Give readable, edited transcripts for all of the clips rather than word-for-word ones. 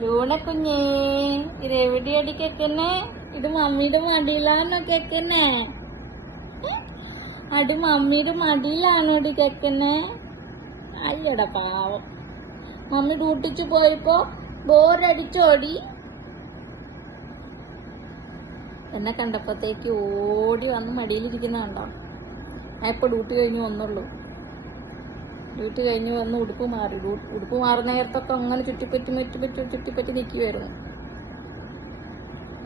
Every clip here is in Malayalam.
ലൂണ കുഞ്ഞേ, ഇത് എവിടെയടി കേക്കുന്നേ? ഇത് മമ്മിയുടെ മടിയിലാണോ കേക്കുന്നേ? അടി മമ്മിയുടെ മടിയിലാണോടി കേക്കുന്നേ? അയ്യടാ പാവം. മമ്മി ഡ്യൂട്ടിക്ക് പോയപ്പോ ബോറടിച്ചോടി. എന്നെ കണ്ടപ്പോഴത്തേക്ക് ഓടി വന്ന് മടിയിലിരിക്കുന്ന കണ്ടോ? ഞാൻ ഇപ്പൊ ഡ്യൂട്ടി കഴിഞ്ഞ് വന്നുള്ളൂ. ഡ്യൂട്ടി കഴിഞ്ഞ് വന്ന് ഉടുപ്പ് മാറുന്ന നേരത്തൊക്കെ അങ്ങനെ ചുറ്റിപ്പറ്റി നിൽക്കുമായിരുന്നു.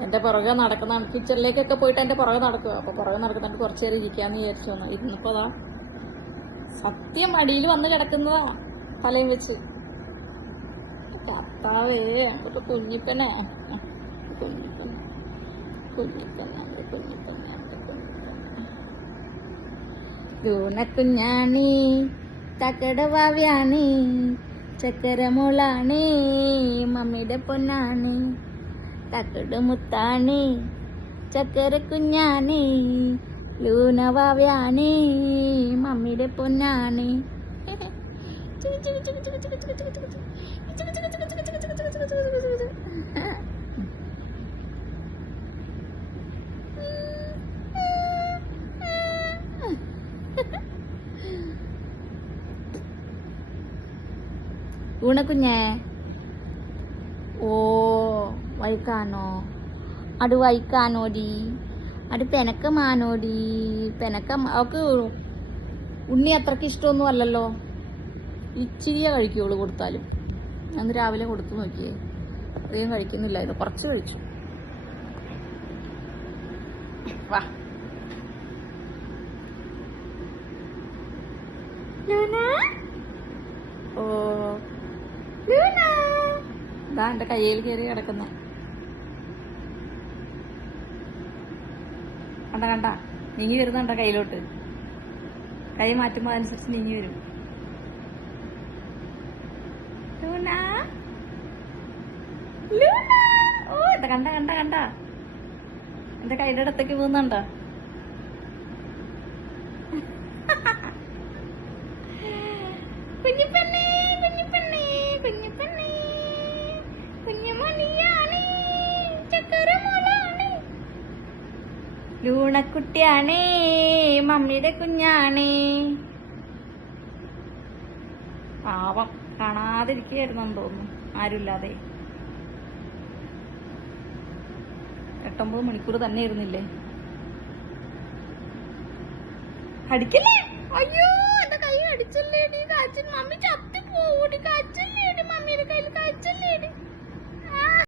എന്റെ പുറകെ നടക്കുന്ന കിച്ചണിലേക്കൊക്കെ പോയിട്ട് എന്റെ പുറകെ നടക്കുക. അപ്പൊ പുറകെ നടക്കുന്നുണ്ട് കുറച്ചു നേരം ഇരിക്കാന്ന് വിചാരിച്ചു വന്നു. ഇരുന്നപ്പോതാ സത്യം മടിയിൽ വന്ന് കിടക്കുന്നതാ തലയും വെച്ച്. കർത്താവേ, ഒരു കുഞ്ഞിപ്പനെ ലൂണക്കുഞ്ഞാണി തക്കടവാവ്യാണി ചക്കരമുളാണി മമ്മിയുടെ പൊന്നാണി തക്കട് മുത്താണി ചക്കര കുഞ്ഞാണി ലൂണവാവ്യാണി മമ്മിയുടെ പൊന്നാണി. ഊണക്കുഞ്ഞേ, ഓ വൈക്കാനോ? അത് വൈക്കാനോടി? അത് പെനക്കമാനോടി? അവക്ക് ഉണ്ണി അത്രക്ക് ഇഷ്ടമൊന്നും അല്ലല്ലോ. ഇച്ചിരിയെ കഴിക്കുള്ളൂ കൊടുത്താലും. അന്ന് രാവിലെ കൊടുത്തു നോക്കിയേ, അത്രയും കഴിക്കുന്നില്ലായിരുന്നു, കുറച്ച് കഴിച്ചു. വാ ഓ ഇതാ എന്റെ കയ്യിൽ കയറി കിടക്കുന്ന കണ്ട നീങ്ങി വരുന്നുണ്ട. കയ്യിലോട്ട് കൈ മാറ്റുമ്പോ അതനുസരിച്ച് നീങ്ങി വരും. ഓ കണ്ട എന്റെ കൈയുടെ അടുത്തേക്ക് പോകുന്നുണ്ടോ? കുഞ്ഞിപ്പെണ്ണേ കുഞ്ഞുമണിയാണ് ചക്കരമുളാണ് ലൂണക്കുട്ടിയാണേ മമ്മിയുടെ കുഞ്ഞാണേ. പാവം കാണാതിരിക്കുകയായിരുന്നെന്ന് തോന്നുന്നു, ആരുമില്ലാതെ. 8-9 മണിക്കൂർ തന്നെ ഇരുന്നില്ലേ? അടിക്കല്ലേ? അയ്യോ, എന്റെ കൈ അടിച്ചല്ലേ? മമ്മി ചത്തു പോകൂടി, കാച്ചല്ലേ?